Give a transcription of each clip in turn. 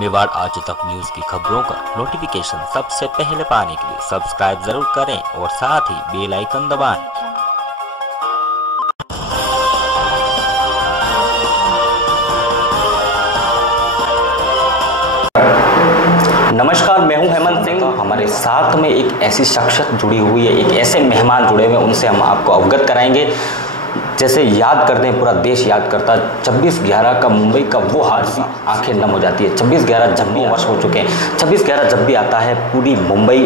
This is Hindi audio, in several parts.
मेवाड़ आज तक न्यूज की खबरों का नोटिफिकेशन सबसे पहले पाने के लिए सब्सक्राइब जरूर करें और साथ ही बेल आइकन दबाएं। नमस्कार, मैं हूं हेमंत सिंह। हमारे साथ में एक ऐसी शख्सियत जुड़ी हुई है, एक ऐसे मेहमान जुड़े हुए हैं, उनसे हम आपको अवगत कराएंगे। जैसे याद करते हैं, पूरा देश याद करता, 26/11 का मुंबई का वो हादसा, आंखें नम हो जाती है। 26/11 जब भी वर्ष हो चुके हैं, 26/11 जब भी आता है पूरी मुंबई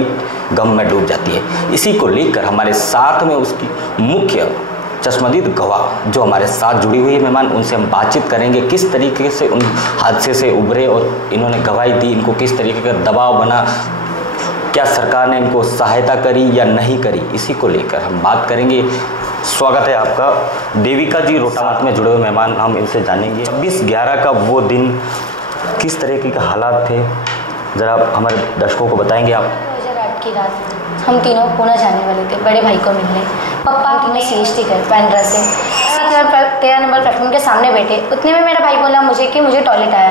गम में डूब जाती है। इसी को लेकर हमारे साथ में उसकी मुख्य चश्मदीद गवाह जो हमारे साथ जुड़ी हुई है मेहमान, उनसे हम बातचीत करेंगे किस तरीके से उन हादसे से उभरे और इन्होंने गवाही दी, इनको किस तरीके का दबाव बना, क्या सरकार ने इनको सहायता करी या नहीं करी, इसी को लेकर हम बात करेंगे। स्वागत है आपका। देविका जी रोहतास में जुड़े हुए मेहमान, हम इनसे जानेंगे 26/11 का वो दिन किस तरीके के हालात थे, ज़रा हमारे दर्शकों को बताएंगे आप। 2008 की रात हम तीनों पुणे जाने वाले थे बड़े भाई को मिलने। पप्पा तीनों CST गए बांद्रा से। 13 नंबर प्लेटफॉर्म के सामने बैठे, उतने में मेरा भाई बोला मुझे कि मुझे टॉयलेट आया।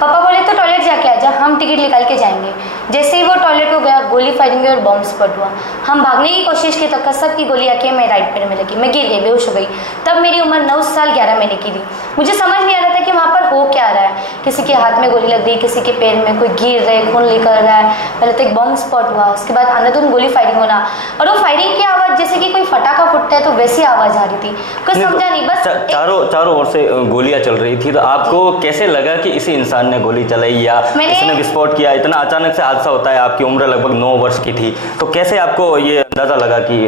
पापा बोले तो टॉयलेट जाके आ जा, हम टिकट निकाल के जाएंगे। जैसे ही वो टॉयलेट को गया, गोली फायरिंग और बॉम्ब स्पॉट हुआ। हम भागने की कोशिश की तो कसब की गोली आके मेरे राइट पैर में लगी, मैं गिर गई, बेहोश हो गई। तब मेरी उम्र 9 साल 11 महीने की थी। मुझे समझ नहीं आ रहा था कि वहाँ पर हो क्या रहा है। किसी के हाथ में गोली लग गई, किसी के पैर में, कोई गिर रहे, खून निकल रहा है। पहले तो एक बॉम्ब स्पॉट हुआ, उसके बाद अंधाधुंध गोली फायरिंग होना, और वो फायरिंग की आवाज़ जैसे कि कोई फटाका फुटता है तो वैसी आवाज़ आ रही थी। कुछ समझा नहीं, बस चारों ओर से गोलियां चल रही थी। तो आपको कैसे लगा कि इसी इंसान ने गोली चलाई या इसने विस्फोट किया? इतना अचानक से हादसा होता है, आपकी उम्र लगभग 9 वर्ष की थी, तो कैसे आपको ये अंदाजा लगा कि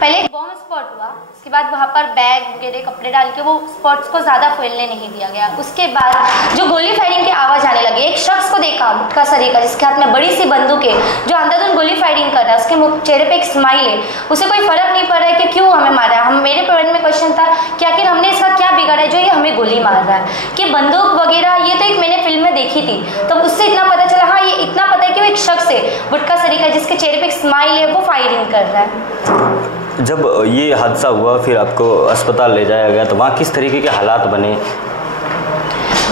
पहले एक बॉम्ब स्पॉट हुआ, उसके बाद वहाँ पर बैग वगैरह कपड़े डाल के वो स्पॉट्स को ज़्यादा फैलने नहीं दिया गया। उसके बाद जो गोली फायरिंग की आवाज़ आने लगी, एक शख्स को देखा मुटका सरी का, जिसके हाथ में बड़ी सी बंदूक है, जो अंधाधुंध गोली फायरिंग कर रहा है। उसके चेहरे पे एक स्माइल है, उसे कोई फर्क नहीं पड़ रहा है कि क्यों हमें मारा है। मेरे पेरेंट में क्वेश्चन था कि आखिर हमने इसका क्या बिगाड़ा है जो ये हमें गोली मार रहा है। कि बंदूक वगैरह ये तो एक मैंने फिल्म में देखी थी, तब उससे इतना पता चला, हाँ ये इतना पता है कि वो एक शख्स है मुटका सरी का, जिसके चेहरे पे एक स्माइल है, वो फायरिंग कर रहा है। जब ये हादसा हुआ फिर आपको अस्पताल ले जाया गया, तो वहाँ किस तरीके के हालात बने?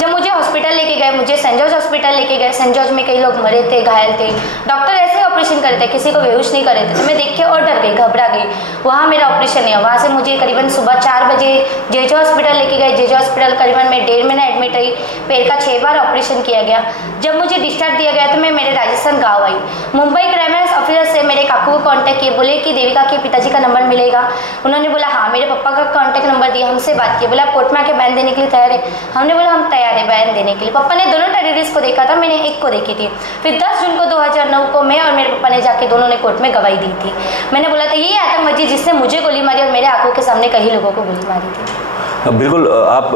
जब मुझे हॉस्पिटल लेके गए, मुझे सेंट जॉर्ज हॉस्पिटल लेके गए। सेंट जॉर्ज में कई लोग मरे थे, घायल थे। डॉक्टर ऐसे ऑपरेशन कर रहे थे, किसी को बेहोश नहीं कर रहे थे। तो मैं देख के और डर गई, घबरा गई। वहाँ मेरा ऑपरेशन है, वहाँ से मुझे करीबन सुबह 4 बजे जेजे हॉस्पिटल लेके गए। जेजे हॉस्पिटल करीबन मैं 1.5 महीना एडमिट रही। पैर का 6 बार ऑपरेशन किया गया। जब मुझे डिस्चार्ज दिया गया तो मैं मेरे राजस्थान गाँव आई। मुंबई क्राइम ऑफिसर से मेरे काकू को कॉन्टैक्ट किए, बोले कि देविका के पिताजी का नंबर मिलेगा। उन्होंने बोला हाँ। मेरे पापा का कॉन्टैक्ट नंबर दिया, हमसे बात की, बोला कोर्ट में आके बयान देने के लिए तैयार है? हमने बोला हम तैयार है बयान देने के लिए। पापा ने दोनों टेररिस्ट को देखा था, मैंने एक को देखी थी। फिर 10 जून को 2009 को मैं और मेरे पापा ने जाके दोनों ने कोर्ट में गवाही दी थी। मैंने बोला था ये आतंकवादी जिसने मुझे गोली मारी और मेरे आंखों के सामने कई लोगों को गोली मारी थी। बिल्कुल। आप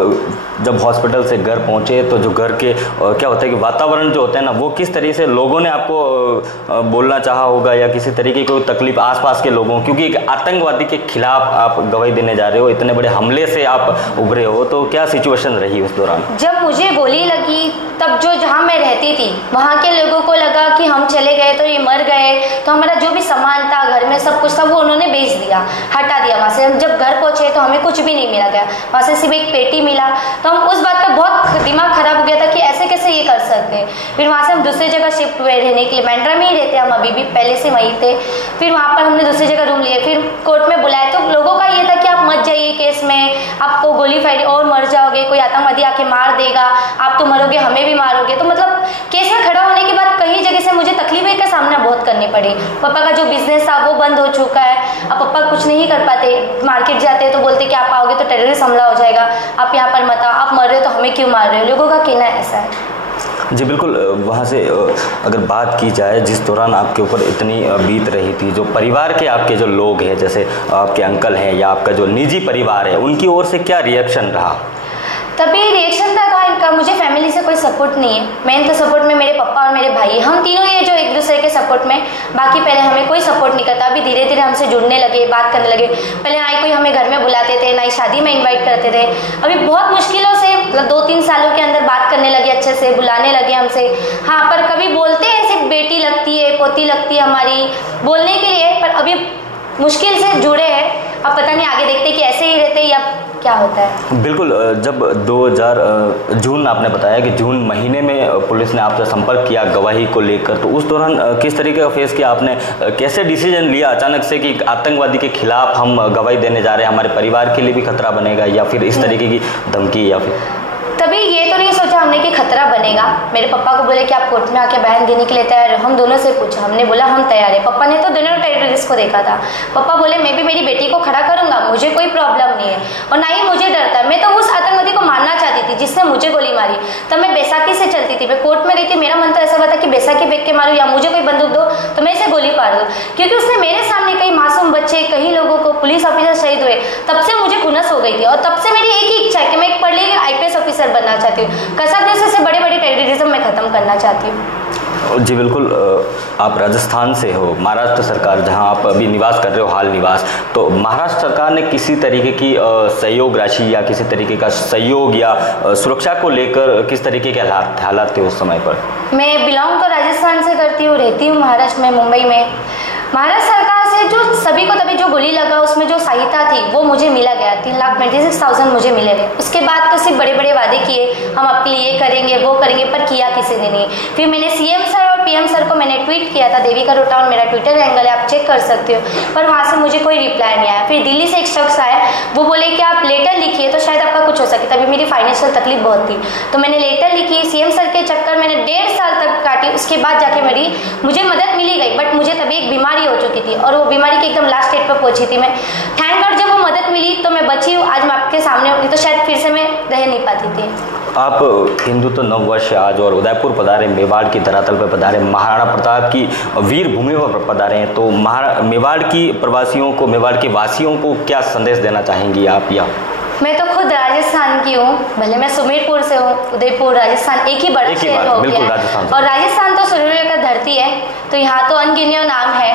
जब हॉस्पिटल से घर पहुंचे तो जो घर के क्या होता है कि वातावरण जो होता है ना, वो किस तरीके से लोगों ने आपको बोलना चाहा होगा या किसी तरीके की कोई तकलीफ आसपास के लोगों, क्योंकि एक आतंकवादी के खिलाफ आप गवाही देने जा रहे हो, इतने बड़े हमले से आप उभरे हो, तो क्या सिचुएशन रही उस दौरान? जब मुझे गोली लगी तब जो जहाँ मैं रहती थी वहाँ के लोगों को लगा कि हम चले गए तो ये मर गए, तो हमारा जो भी सामान था घर में सब कुछ था वो उन्होंने बेच दिया, हटा दिया वहाँ से। हम जब घर पहुँचे तो हमें कुछ भी नहीं मिला गया, वहाँ से सिर्फ एक पेटी मिला। तो हम उस बात पे बहुत दिमाग खराब हो गया था कि ऐसे कैसे ये कर सकते हैं। फिर वहाँ से हम दूसरी जगह शिफ्ट हुए रहने के लिए। बांद्रा में ही रहते हम अभी भी, पहले से वहीं थे। फिर वहाँ पर हमने दूसरी जगह रूम लिए। फिर कोर्ट में बुलाए तो लोगों का ये था कि आप मत जाइए केस में, आपको गोली फायरिंग और मर जाओगे, कोई आतंकवादी आके मार देगा, आप तो मरोगे, हमें भी मारोगे। तो मतलब केस में खड़ा होने के बाद कई जगह से मुझे तकलीफें का सामना बहुत करनी पड़ी। पापा का जो बिजनेस था वो बंद हो चुका है, अब पापा कुछ नहीं कर पाते। मार्केट जाते तो बोलते कि आप आओगे तो टेररिस्ट हमला हो जाएगा, आप यहाँ पर मत आओ, आप मर रहे हो तो हमें क्यों मार रहे हो। लोगों का कहना ऐसा है। जी बिल्कुल। वहाँ से अगर बात की जाए जिस दौरान आपके ऊपर इतनी बीत रही थी, जो परिवार के आपके जो लोग हैं, जैसे आपके अंकल हैं या आपका जो निजी परिवार है, उनकी ओर से क्या रिएक्शन रहा? तभी रिएक्शन था इनका, मुझे फैमिली से कोई सपोर्ट नहीं है। मेन तो सपोर्ट में मेरे पापा और मेरे भाई, हम तीनों ही है जो एक दूसरे के सपोर्ट में। बाकी पहले हमें कोई सपोर्ट नहीं करता, अभी धीरे धीरे हमसे जुड़ने लगे, बात करने लगे। पहले ना ही कोई हमें घर में बुलाते थे, ना ही शादी में इन्वाइट करते थे। अभी बहुत मुश्किलों से 2-3 सालों के अंदर बात करने लगे, अच्छे से बुलाने लगे हमसे। हाँ, पर कभी बोलते हैं ऐसे बेटी लगती है, पोती लगती है हमारी बोलने के लिए, पर अभी मुश्किल से जुड़े हैं। अब पता नहीं आगे देखते कि ऐसे ही रहते या क्या होता है। बिल्कुल, जब 2000 जून आपने बताया कि जून महीने में पुलिस ने आपसे संपर्क किया गवाही को लेकर, तो उस दौरान किस तरीके का फेस किया आपने, कैसे डिसीजन लिया अचानक से कि आतंकवादी के खिलाफ हम गवाही देने जा रहे हैं, हमारे परिवार के लिए भी खतरा बनेगा, या फिर इस तरीके की धमकी, या फिर तभी ये तो नहीं सोचा हमने कि खतरा बनेगा। मेरे पापा को बोले कि आप कोर्ट में आके बयान देने के लिए तैयार हो, हम दोनों से पूछा, हमने बोला हम तैयार है। पापा ने तो दोनों टेररिस्ट को देखा था। पापा बोले मैं भी मेरी बेटी को खड़ा करूंगा, मुझे कोई प्रॉब्लम नहीं है और ना ही मुझे डरता है। मैं तो उस आतंकवादी को मारना चाहती थी जिसने मुझे गोली मारी। तब मैं बैसाखी से चलती थी, मैं कोर्ट में गई थी, मेरा मन तो ऐसा हुआ था कि बैसाखी फेंक के मारूं या मुझे कोई बंदूक दो तो मैं इसे गोली मार दूं, क्योंकि उसने मेरे सामने कई मासूम बच्चे, कई लोगों को, पुलिस ऑफिसर शहीद हुए। तब से मुझे खुनस हो गई थी और तब से मेरी एक ही इच्छा है कि मैं एक पढ़ लिख IPS ऑफिसर बनना चाहती हूँ। कसाब से बड़े बड़े टेररिज्म में खत्म करना चाहती हूँ। जी बिल्कुल, आप राजस्थान से हो, महाराष्ट्र सरकार जहां आप अभी निवास कर रहे हो, हाल निवास, तो महाराष्ट्र सरकार ने किसी तरीके की सहयोग राशि या किसी तरीके का सहयोग या सुरक्षा को लेकर किस तरीके के हालात थे उस समय पर? मैं बिलोंग तो राजस्थान से करती हूँ, रहती हूँ महाराष्ट्र में, मुंबई में। महाराष्ट्र सरकार से जो सभी को तभी जो गोली लगा उसमें जो सहायता थी वो मुझे मिला गया, 3,26,000 मुझे मिले गए। उसके बाद तो सिर्फ बड़े बड़े वादे किए, हम आपके लिए ये करेंगे वो करेंगे, पर किया किसी ने नहीं। फिर मैंने CM सर और PM सर को मैंने ट्वीट किया था, देविका रोटावन मेरा ट्विटर हैंडल है, आप चेक कर सकते हो, पर वहाँ से मुझे कोई रिप्लाई नहीं आया। फिर दिल्ली से एक शख्स आया, वो बोले कि आप लेटर लिखिए तो शायद आपका कुछ हो सके। तभी मेरी फाइनेंशियल तकलीफ बहुत थी, तो मैंने लेटर लिखी। CM सर के चक्कर मैंने 1.5 साल तक काटी, उसके बाद जाके मुझे मदद मिली गई। बट मुझे तभी एक बीमारी हो चुकी थी और वो बीमारी की एकदम लास्ट स्टेज पर पहुंची थी मैं। थैंक गॉड जब वो मदद मिली तो मैं बची हूँ, आज मैं आपके सामने होती तो शायद फिर से मैं रह नहीं पाती थी। आप हिंदुत्व नववर्ष आज और उदयपुर पधारे, मेवाड़ की धरातल पर पधारे, महाराणा प्रताप की वीर भूमि पर पधारे हैं, तो मेवाड़ की प्रवासियों को, मेवाड़ के वासियों को क्या संदेश देना चाहेंगी आप? या मैं तो खुद राजस्थान की हूँ, भले मैं सुमेरपुर से हूँ, उदयपुर राजस्थान एक ही बड़ा शहर हो गया है। और राजस्थान तो सूर्य का धरती है, तो यहाँ तो अनगिनत नाम है।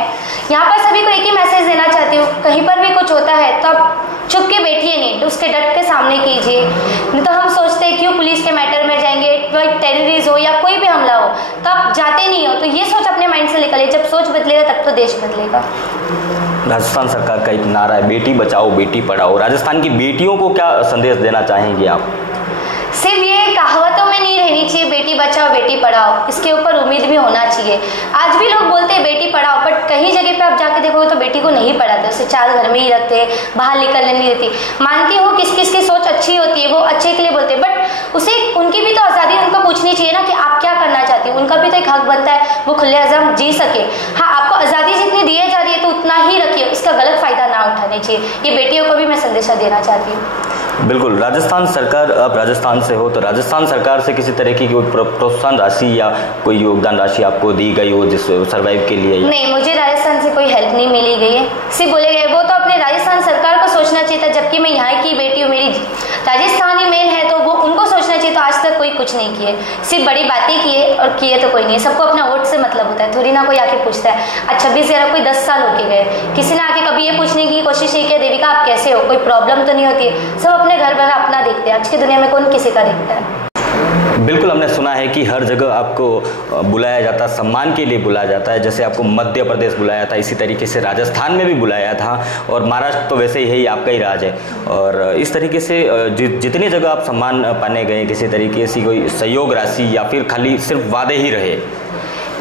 यहाँ पर सभी को एक ही मैसेज देना चाहती हूँ, कहीं पर भी कुछ होता है तो आप चुप के बैठिए नहीं, तो उसके डट के सामने कीजिए। नहीं तो हम सोचते हैं क्यों पुलिस के मैटर में जाएंगे, कोई टेररिस्ट हो या कोई भी हमला हो तो आप जाते नहीं हो। तो ये सोच अपने माइंड से निकालिए, जब सोच बदलेगा तब तो देश बदलेगा। राजस्थान सरकार का एक नारा है बेटी बचाओ बेटी पढ़ाओ, राजस्थान की बेटियों को क्या संदेश देना चाहेंगे आप? सिर्फ ये कहावतों में नहीं रहनी चाहिए बेटी बचाओ बेटी पढ़ाओ, इसके ऊपर उम्मीद भी होना चाहिए। आज भी लोग बोलते हैं बेटी पढ़ाओ, बट कहीं जगह पे आप जाके देखोगे तो बेटी को नहीं पढ़ाते, उसे 4 घर में ही रखते, बाहर निकलने नहीं देती। मानती हूँ किस किस की सोच अच्छी होती है, वो अच्छे के लिए बोलते हैं, बट उसे उनकी भी तो आज़ादी उनको पूछनी चाहिए ना कि आप क्या करना चाहती हो। उनका भी तो एक हक बनता है वो खुलेआम जी सके। हाँ, आपको आज़ादी जितनी दी जा रही है तो उतना ही रखिए, उसका गलत फायदा ना उठाने चाहिए। ये बेटियों को भी मैं संदेशा देना चाहती हूँ। बिल्कुल, राजस्थान सरकार, आप राजस्थान से हो तो राजस्थान सरकार से किसी तरह की कोई प्रोत्साहन राशि या कोई योगदान राशि आपको दी गई हो जिस सर्वाइव के लिए? नहीं, मुझे राजस्थान से कोई हेल्प नहीं मिली गई है। सिर्फ बोले गए वो तो अपने राजस्थान सरकार को सोचना चाहिए था, जबकि मैं यहाँ की बेटी हूँ, मेरी राजस्थानी मेन है, तो वो उनको सोचना चाहिए। तो आज तक कोई कुछ नहीं किए, सिर्फ बड़ी बातें किए और किए तो कोई नहीं। सबको अपना वोट से मतलब होता है, थोड़ी ना कोई आके पूछता है आज 26 कोई 10 साल होके गए, किसी ने आके कभी ये पूछने की कोशिश नहीं की देविका आप कैसे हो, कोई प्रॉब्लम तो नहीं होती है। सब अपने घर भर अपना देखते हैं, आज की दुनिया में कौन किसी का देखता है। बिल्कुल, हमने सुना है कि हर जगह आपको बुलाया जाता, सम्मान के लिए बुलाया जाता है। जैसे आपको मध्य प्रदेश बुलाया था, इसी तरीके से राजस्थान में भी बुलाया था, और महाराष्ट्र तो वैसे ही आपका ही राज है। और इस तरीके से जितनी जगह आप सम्मान पाने गए, किसी तरीके से कोई सहयोग राशि या फिर खाली सिर्फ वादे ही रहे?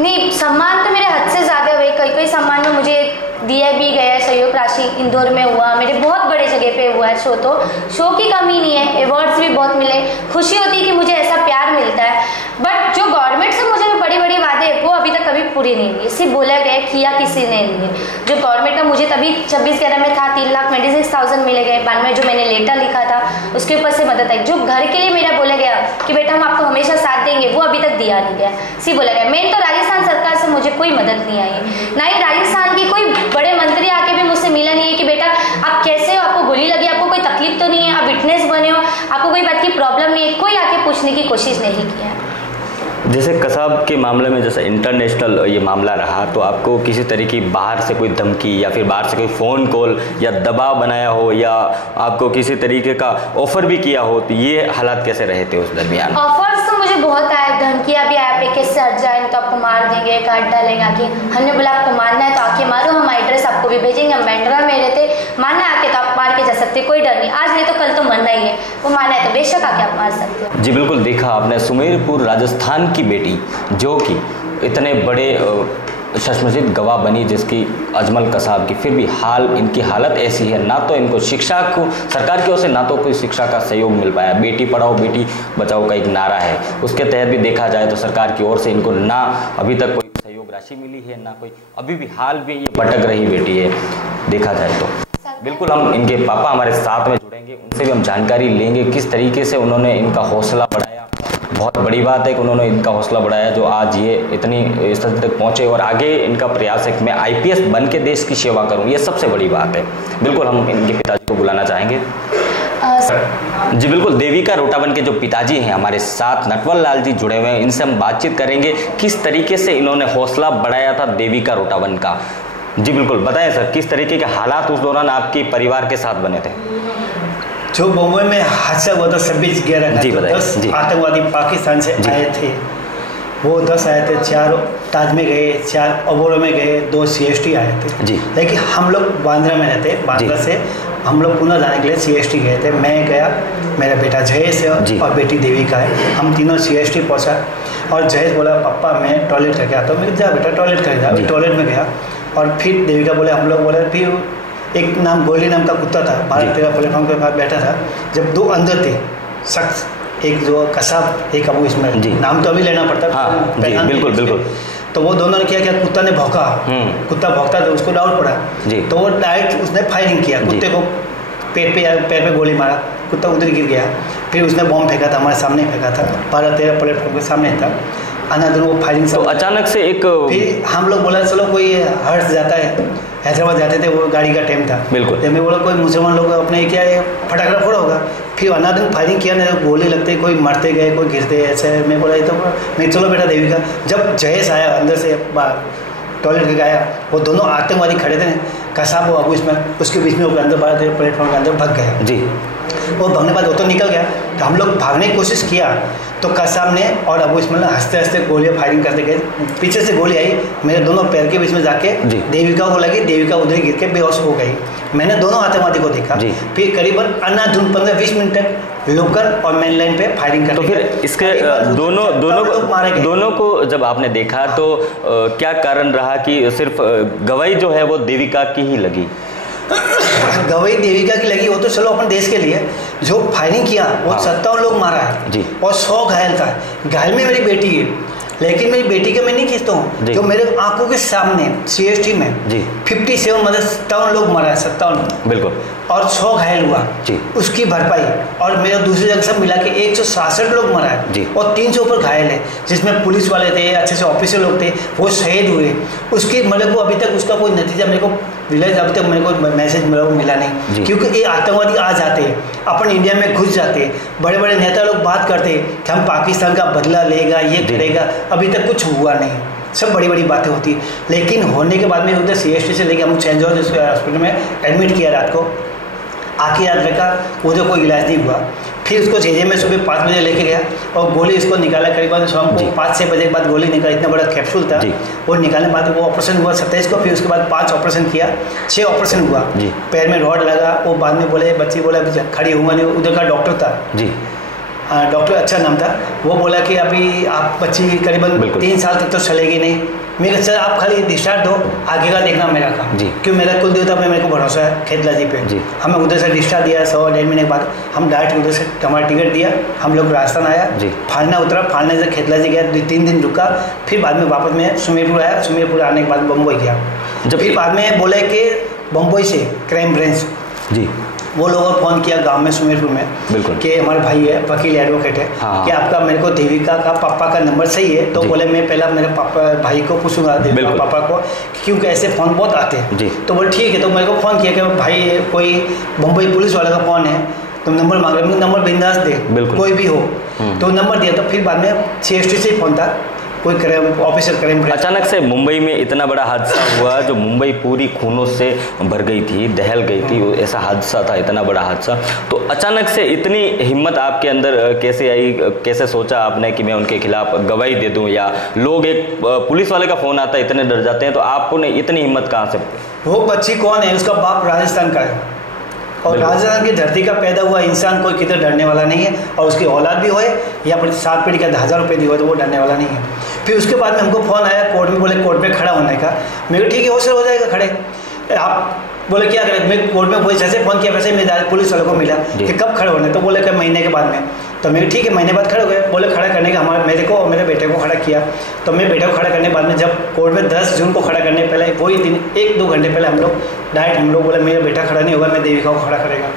नहीं, सम्मान तो मेरे हद से ज़्यादा हुए। कई सम्मान में मुझे दिया भी गया, सहयोग राशि इंदौर में हुआ, मेरे बहुत बड़े जगह पे हुआ है। शो की कमी नहीं है, अवार्ड्स भी बहुत मिले, खुशी होती है कि मुझे ऐसा प्यार मिलता है। बट जो गवर्नमेंट से मुझे बड़ी बड़ी वादे वो अभी तक कभी पूरी नहीं हुई, सिर्फ बोला गया, किया किसी ने नहीं। जो गवर्नमेंट का मुझे तभी 26-11 में था 3,26,000 मिले गए। 92 जो मैंने लेटर लिखा था उसके ऊपर से मदद आई। जो घर के लिए मेरा बोला गया कि बेटा हम आपको हमेशा साथ देंगे, वो अभी तक दिया नहीं गया, सिर्फ बोला गया। मेन तो राजस्थान सरकार से मुझे कोई मदद नहीं आई, ना ही राजस्थान की कोई बड़े मंत्री आके भी मुझसे मिला नहीं है कि बेटा आप कैसे हो, आपको गोली लगी, आपको कोई तकलीफ तो नहीं है, आप विटनेस बने हो, आपको कोई बात की प्रॉब्लम नहीं है, कोई आके पूछने की कोशिश नहीं किया। जैसे कसाब के मामले में जैसे इंटरनेशनल ये मामला रहा, तो आपको किसी तरीके की बाहर से कोई धमकी या फिर बाहर से कोई फ़ोन कॉल या दबाव बनाया हो या आपको किसी तरीके का ऑफर भी किया हो, तो ये हालात कैसे रहे थे उस दरमियान? ऑफर्स तो मुझे बहुत आए, धमकियाँ भी आए, पे केस से हट जाए तो आपको मार देंगे, काट डालेंगे आके। हमने बोला आपको मारना है तो आके मारो, हम एड्रेस आपको आपको भी भेजेंगे। हम बैंड्रा में रहते, मारना आके तो आप मार के जा सकते, कोई डर नहीं, आज नहीं तो कल तो मरना ही है, वो मारना है तो बेशक आके आप मार सकते हो। जी बिल्कुल, देखा आपने सुमेरपुर राजस्थान की बेटी जो कि इतने बड़े शर्मशीद गवाह बनी, जिसकी अजमल कसाब की, फिर भी इनकी हालत ऐसी है, ना तो इनको शिक्षा को सरकार की ओर से ना तो कोई शिक्षा का सहयोग मिल पाया। बेटी पढ़ाओ बेटी बचाओ का एक नारा है, उसके तहत भी देखा जाए तो सरकार की ओर से इनको ना अभी तक कोई सहयोग राशि मिली है, ना कोई अभी भी हाल भी ये भटक रही बेटी है देखा जाए तो। बिल्कुल, हम इनके पापा हमारे साथ में जुड़ेंगे, उनसे भी हम जानकारी लेंगे किस तरीके से उन्होंने इनका हौसला बढ़ाया। बहुत बड़ी बात है कि उन्होंने इनका हौसला बढ़ाया जो आज ये इतनी स्थिति तक पहुंचे, और आगे इनका प्रयास है कि मैं IPS बन के देश की सेवा करूं, ये सबसे बड़ी बात है। बिल्कुल, हम इनके पिताजी को बुलाना चाहेंगे। जी बिल्कुल, देविका रोटावन के जो पिताजी हैं हमारे साथ नटवर लाल जी जुड़े हुए हैं, इनसे हम बातचीत करेंगे किस तरीके से इन्होंने हौसला बढ़ाया था देविका रोटावन का। जी बिल्कुल, बताएं सर, किस तरीके के हालात उस दौरान आपके परिवार के साथ बने थे? जो बम्बई में हादसा हुआ था 26/11 का, 10 आतंकवादी पाकिस्तान से आए थे, वो 10 आए थे, 4 ताज में गए, 4 अबोरो में गए, 2 CST आए थे जी। लेकिन हम लोग बांद्रा में रहते, बांद्रा से हम लोग पुणे जाने के लिए CST गए थे। मैं गया, मेरा बेटा जयेश है और बेटी देविका है, हम तीनों CST पहुँचा। और जयेश बोला पापा मैं टॉयलेट करके आता हूँ। मैं जा बेटा टॉयलेट कर जा। टॉयलेट में गया और फिर देविका बोले, हम लोग बोले, फिर एक नाम गोली नाम का कुत्ता था, 12-13 प्लेटफॉर्म के पास बैठा था। जब 2 अंदर थे शख्स, एक जो कसाब, एक अबू इस्माइल, नाम तो अभी लेना पड़ता। हाँ, बिल्कुल बिल्कुल। तो वो दोनों ने क्या कुत्ता ने भौंका, कुत्ता भौंकता तो उसको डाउट पड़ा तो वो डायरेक्ट उसने फायरिंग किया, कुत्ते को पैर पे गोली मारा, कुत्ता उधर गिर गया। फिर उसने बॉम्ब फेंका था, हमारे सामने फेंका था, 12-13 प्लेटफॉर्म के सामने था। अनादर वो फायरिंग तो अचानक से एक, फिर हम लोग बोला चलो कोई हर्ष जाता है, हैदराबाद जाते थे, वो गाड़ी का टाइम था। बिल्कुल, मैं बोला कोई मुसलमान लोग अपने क्या फटाखा फोड़ा होगा। फिर अनादन फायरिंग किया, नहीं गोली लगते, कोई मरते गए, कोई गिरते ऐसे। मैं बोला ये तो मैं चलो बेटा देविका। जब जयेश आया अंदर से टॉयलेट के आया, वो दोनों आतंकवादी खड़े थे, कसाब वो अबू इस्माइल, उसके बीच में वो अंदर 12 प्लेटफॉर्म के अंदर भाग गया जी। वो भागने बाद वो तो निकल गया, तो हम लोग भागने की कोशिश किया तो कसाब ने और अबू इस्माइल ने हंसते हंसते गोलियां फायरिंग करते गए। पीछे से गोली आई, मेरे दोनों पैर के बीच में जाके देविका को लगी, देविका उधर गिर के बेहोश हो गई। मैंने दोनों आतंकवादी को देखा। फिर करीबन अन्नाधुन 15-20 मिनट तक लोकल और मेन लाइन पे फायरिंग करते। तो फिर इसके दोनों को जब आपने देखा तो क्या कारण रहा कि सिर्फ गवाही जो है वो देविका की ही लगी? गवाही देविका की लगी, वो तो चलो अपन देश के लिए। जो फायरिंग किया वो 57 लोग मारा है जी, और 100 घायल था। घायल में मेरी बेटी है, लेकिन मेरी बेटी के मैं नहीं खींचता हूँ, जो मेरे आंखों के सामने CST में 57 मतलब 57 लोग मरा है, 57 बिल्कुल, और 100 घायल हुआ जी, उसकी भरपाई। और मेरा दूसरी जगह सब मिला के 166 लोग मरा है जी, और 300 ऊपर घायल है, जिसमें पुलिस वाले थे, अच्छे से ऑफिसर लोग थे, वो शहीद हुए। उसकी मतलब वो अभी तक उसका कोई नतीजा मेरे को विलेज अभी तक मेरे को मैसेज मिला नहीं, क्योंकि ये आतंकवादी आ जाते हैं, अपन इंडिया में घुस जाते हैं, बड़े बड़े नेता लोग बात करते हैं कि हम पाकिस्तान का बदला लेगा, ये करेगा, अभी तक कुछ हुआ नहीं, सब बड़ी बड़ी बातें होती है। लेकिन होने के बाद में उधर CST से लेके हम सेंट जॉर्ज हॉस्पिटल में एडमिट किया, रात को आके याद रखा, उधर कोई इलाज नहीं हुआ। फिर उसको JJ में सुबह 5 बजे लेके गया और गोली इसको निकाला, करीबन शाम को 5-6 बजे के बाद गोली निकाला, इतना बड़ा कैप्सूल था वो निकालने के बाद वो ऑपरेशन हुआ 27 को। फिर उसके बाद 5 ऑपरेशन किया, 6 ऑपरेशन हुआ, पैर में रॉड लगा। वो बाद में बोले, बच्ची बोला खड़ी होगा नहीं, उधर का डॉक्टर था जी, डॉक्टर अच्छा नाम था, वो बोला कि अभी आप बच्ची करीबन 3 साल तक तो चलेगी नहीं। मैं कहा सर आप खाली डिस्चार्ज दो, आगे का देखना मेरा काम जी, क्यों मेरा कुल देवता पे मेरे को भरोसा है खेतला जी पे जी। हमें उधर से डिस्चार्ज दिया, 100-1.5 महीने के बाद हम डायरेक्ट उधर से हमारा टिकट दिया, हम लोग राजस्थान आया जी, फालना उतरा, फालने से खेतला जी गया, 2-3 दिन रुका, फिर बाद में वापस में सुमेरपुर आया, सुमेरपुर आने के बाद बम्बई गया। जब फिर बाद में बोले कि बम्बई से क्राइम ब्रांच जी, वो लोगों को फ़ोन किया गांव में सुमेरपुर में, बिल्कुल, कि हमारे भाई है, वकील एडवोकेट है, कि आपका मेरे को देविका का पापा का नंबर सही है? तो बोले मैं पहला मेरे पापा भाई को पूछूंगा, देविका पापा को, क्योंकि ऐसे फ़ोन बहुत आते हैं। तो बोले ठीक है। तो मेरे को फ़ोन किया कि भाई कोई बम्बई पुलिस वाले का फ़ोन है, तुम नंबर मांग रहे, नंबर बिंदास दे, कोई भी हो। तो नंबर दिया, तो फिर बाद में CST से ही फ़ोन था, कोई ऑफिसर क्राइम। अचानक से मुंबई में इतना बड़ा हादसा हुआ, जो मुंबई पूरी खूनों से भर गई थी, दहल गई थी, ऐसा हादसा था, इतना बड़ा हादसा। तो अचानक से इतनी हिम्मत आपके अंदर कैसे आई, कैसे सोचा आपने कि मैं उनके खिलाफ गवाही दे दूं? या लोग, एक पुलिस वाले का फ़ोन आता है, इतने डर जाते हैं, तो आपको ने इतनी हिम्मत कहाँ से? वो बच्ची कौन है, उसका बाप राजस्थान का है और राजस्थान की धरती का पैदा हुआ इंसान कोई किधर डरने वाला नहीं है, और उसकी औलाद भी होए या फिर 7 पीढ़ी का 1000 रुपये दी हो तो वो डरने वाला नहीं है। फिर उसके बाद में हमको फ़ोन आया कोर्ट में, बोले कोर्ट में खड़ा होने का। मैं कहा ठीक है, हो जाएगा खड़े। आप बोले क्या करें, मैं कोर्ट में वही जैसे फ़ोन किया वैसे मेरे पुलिस वालों को मिला कि कब खड़े होने, तो बोले कि महीने के बाद में। तो मैं ठीक है, महीने बाद खड़े हो गए। बोले खड़ा करने का मेरे को और मेरे बेटे को खड़ा किया। तो मैं बेटे को खड़ा करने के बाद में जब कोर्ट में 10 जून को खड़ा करने पहले वही दिन 1-2 घंटे पहले हम लोग बोले मेरा बेटा खड़ा नहीं होगा, मैं देविका को खड़ा करेगा।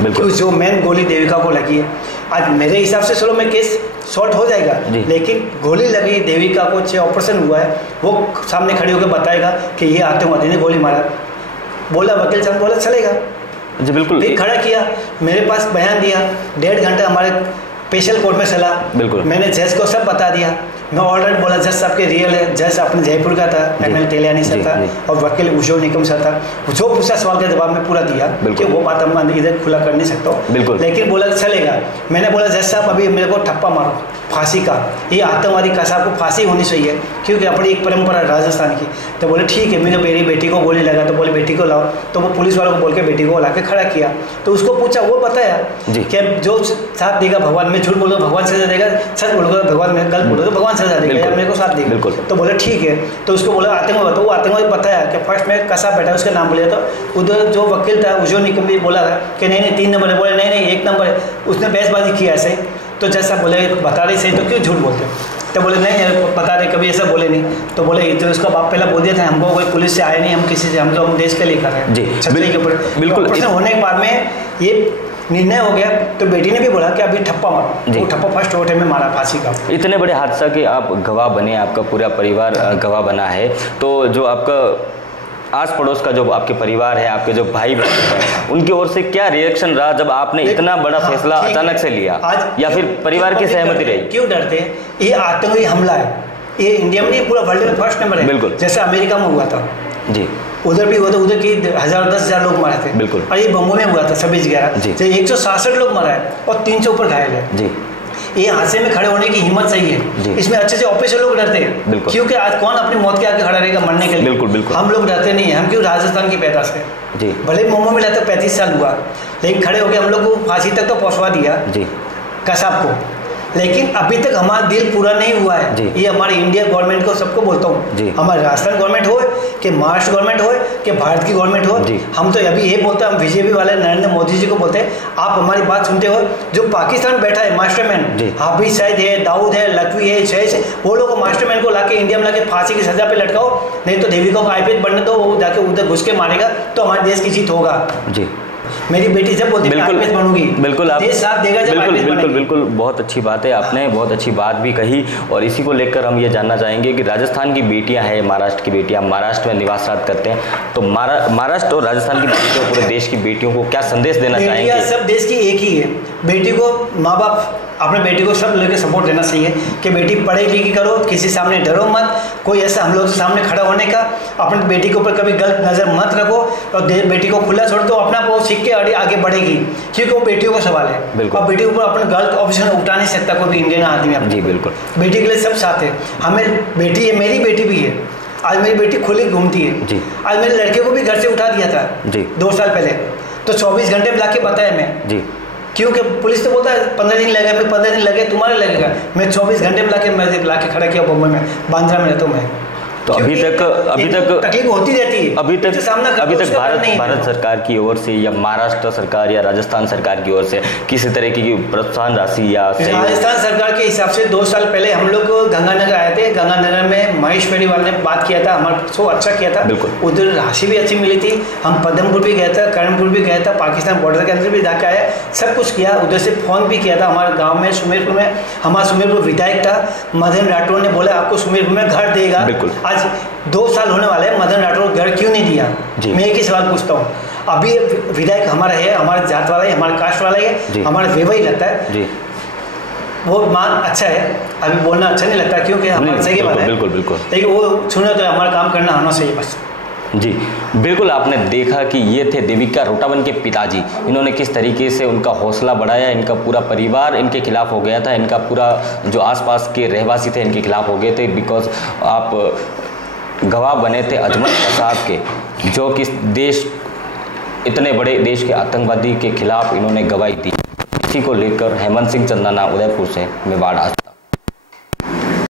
बिल्कुल, जो मेन गोली देविका को लगी है। आज मेरे हिसाब से चलो मैं केस शॉर्ट हो जाएगा, लेकिन गोली लगी देविका को, 6 ऑपरेशन हुआ है, वो सामने खड़ी होकर बताएगा कि ये आतंकवादी ने गोली मारा। बोला वकील साहब, बोला चलेगा जी बिल्कुल। फिर खड़ा किया, मेरे पास बयान दिया, 1.5 घंटा हमारे स्पेशल कोर्ट में चला। बिल्कुल, मैंने जज को सब बता दिया। मैं ऑलरेडी बोला जज साहब के रियल है, जज अपने जयपुर का था, ML तेलियानी सर था और वकील उज्जवल निकम सर था। जो पूछा सवाल का जवाब में पूरा दिया कि वो बात हम इधर खुला कर नहीं सकता हूँ, लेकिन बोला चलेगा। मैंने बोला जज साहब अभी मेरे को ठप्पा मारो फांसी का, ये आतंकवादी कसाब को फांसी होनी चाहिए क्योंकि अपनी एक परंपरा है राजस्थान की। तो बोले ठीक है, मैंने मेरी बेटी को गोली लगा तो बोले बेटी को लाओ, तो वो पुलिस वालों को बोल के बेटी को ला के खड़ा किया। तो उसको पूछा, वो बताया कि जो साथ देगा भगवान, में झूठ बोलो भगवान सजा देगा, सच बोलो भगवान, में गलत बोलो तो भगवान सजा देगा, या मेरे को साथ देगा। तो बोले ठीक है। तो उसको बोला आतंकवादी, तो वो आतंकवादी बताया कि फर्स्ट में कसाब बैठा उसका नाम बोलिया। तो उधर जो वकील था उज्जवल निकम भी बोला था कि नहीं 3 नंबर है, बोले नहीं 1 नंबर है। उसने बहसबाजी किया ऐसे, तो जैसा बोले बता रहे सही तो क्यों झूठ बोलते हो, तो बोले नहीं बता रहे, कभी ऐसा बोले नहीं। तो बोले तो उसका बाप पहले बोल दिया था हमको कोई पुलिस से आए नहीं, हम किसी से, हम तो हम देश के लिए कर रहे हैं जी छतरी के ऊपर। बिल्कुल, होने के बाद में ये निर्णय हो गया। तो बेटी ने भी बोला कि अभी ठप्पा मारो, वो ठप्पा फर्स्ट होटे में मारा फांसी का। इतने बड़े हादसा के आप गवाह बने, आपका पूरा परिवार गवाह बना है, तो जो आपका आस पड़ोस का जो आपके परिवार है, आपके जो भाई बहन हैं, उनकी ओर से क्या रिएक्शन रहा जब आपने इतना बड़ा फैसला अचानक से लिया, या फिर परिवार की सहमति रही? क्यों डरते हैं? ये आतंकी हमला है, ये इंडिया में नहीं पूरा वर्ल्ड में फर्स्ट नंबर है। बिल्कुल, जैसे अमेरिका में हुआ था जी, उधर भी हुआ था, उधर की 10,000-10,000 लोग मारे थे। बिल्कुल, और ये बम्बई में हुआ था 26/11 जी, 166 लोग मारा है और 300 ऊपर घायल है जी। ये हादसे में खड़े होने की हिम्मत सही है, इसमें अच्छे से ऑफिसर लोग डरते हैं क्योंकि आज कौन अपनी मौत के आगे खड़ा रहेगा मरने के लिए। बिल्कुल बिल्कुल, हम लोग डरते नहीं है। हम क्यों, राजस्थान की पैदाश है जी, भले मुंबई में रहते 35 साल हुआ, लेकिन खड़े होकर हम लोग को फांसी तक तो पहुंचवा दिया जी कसाब को। लेकिन अभी तक हमारा दिल पूरा नहीं हुआ है। ये हमारी इंडिया गवर्नमेंट को सबको बोलता हूँ, हमारे राजस्थान गवर्नमेंट हो कि महाराष्ट्र गवर्नमेंट हो कि भारत की गवर्नमेंट हो, हम तो अभी ये बोलते हैं, हम बीजेपी वाले नरेंद्र मोदी जी को बोलते हैं, आप हमारी बात सुनते हो। जो पाकिस्तान बैठा है मास्टरमैन, हाफिज सईद है, दाऊद है, लखवी है, जैश है, वो लोग मास्टरमैन को लाके इंडिया में लाके फांसी की सजा पे लटकाओ, नहीं तो देविका को IPS बनने दो, वो जाके उधर घुस के मारेगा तो हमारे देश की जीत होगा जी। मेरी बेटी जब बोलती है IPS बनूंगी, बिल्कुल आप देश साथ देगा जब IPS बिल्कुल बिल्कुल, बहुत अच्छी बात है, आपने बहुत अच्छी बात भी कही। और इसी को लेकर हम ये जानना चाहेंगे कि राजस्थान की बेटियां हैं, महाराष्ट्र की बेटियां महाराष्ट्र में निवासरत करते हैं, तो महाराष्ट्र और राजस्थान की बेटियों, पूरे देश की बेटियों को क्या संदेश देना चाहेंगे? सब देश की एक ही है, बेटी को माँ बाप अपने बेटी को सब लेकर सपोर्ट देना चाहिए कि बेटी पढ़े लिखी करो, किसी सामने डरो मत, कोई ऐसा हम लोग के सामने खड़ा होने का, अपनी बेटी के ऊपर कभी गलत नज़र मत रखो और बेटी को खुला छोड़ दो, अपना वो सीख के आगे बढ़ेगी क्योंकि वो बेटियों का सवाल है। और बेटी के ऊपर अपने गलत ऑप्शन उठा नहीं सकता कोई भी इंडियन आदमी जी। बिल्कुल, बेटी के लिए सब साथ है, हमें बेटी है, मेरी बेटी भी है, आज मेरी बेटी खुली घूमती है जी। आज मेरे लड़के को भी घर से उठा दिया था जी 2 साल पहले, तो 24 घंटे में ला के बताया मैं जी, क्योंकि पुलिस तो बोलता है 15 दिन लगेगा, फिर 15 दिन लगे तुम्हारे लगेगा, मैं 24 घंटे में लाके खड़ा किया बम्बई में, बांद्रा में रहता हूँ मैं। तो अभी तक तकलीफ होती रहती है, अभी तक भारत सरकार की ओर से या महाराष्ट्र सरकार या राजस्थान सरकार की ओर से किसी तरह की प्रोत्साहन राशि या राजस्थान सरकार के हिसाब से 2 साल पहले हम लोग गंगानगर आए थे, गंगानगर में महेश पेड़ीवाल ने बात किया था, हमारा शो अच्छा किया था, बिल्कुल उधर राशि भी अच्छी मिली थी। हम पदमपुर भी गया था, कर्णपुर भी गया था, पाकिस्तान बॉर्डर के अंदर भी जाके आया, सब कुछ किया। उधर से फ़ोन भी किया था हमारे गाँव में सुमेरपुर में, हमारा सुमेरपुर विधायक था मदन राठौर ने बोला आपको सुमेरपुर में घर देगा। बिल्कुल, आज 2 साल होने वाले हैं, मदन राठौर घर क्यों नहीं दिया? मैं एक ही सवाल पूछता हूँ, अभी विधायक हमारा है, हमारे जात वाला है, हमारे कास्ट वाला है, हमारा वही लगता है जी, वो मान अच्छा है, अभी बोलना अच्छा नहीं लगता क्योंकि हमारे सही बात है, बिल्कुल बिल्कुल, लेकिन वो सुने तो हमारा काम करना आना चाहिए बस जी। बिल्कुल, आपने देखा कि ये थे देविका रोटावन के पिताजी, इन्होंने किस तरीके से उनका हौसला बढ़ाया, इनका पूरा परिवार इनके खिलाफ हो गया था, इनका पूरा जो आसपास के रहवासी थे इनके खिलाफ हो गए थे, बिकॉज आप गवाह बने थे अजमल कसाब के, जो कि देश इतने बड़े देश के आतंकवादी के खिलाफ इन्होंने गवाही दी। इसी को लेकर हेमंत सिंह चंदाना उदयपुर से मेवाड़।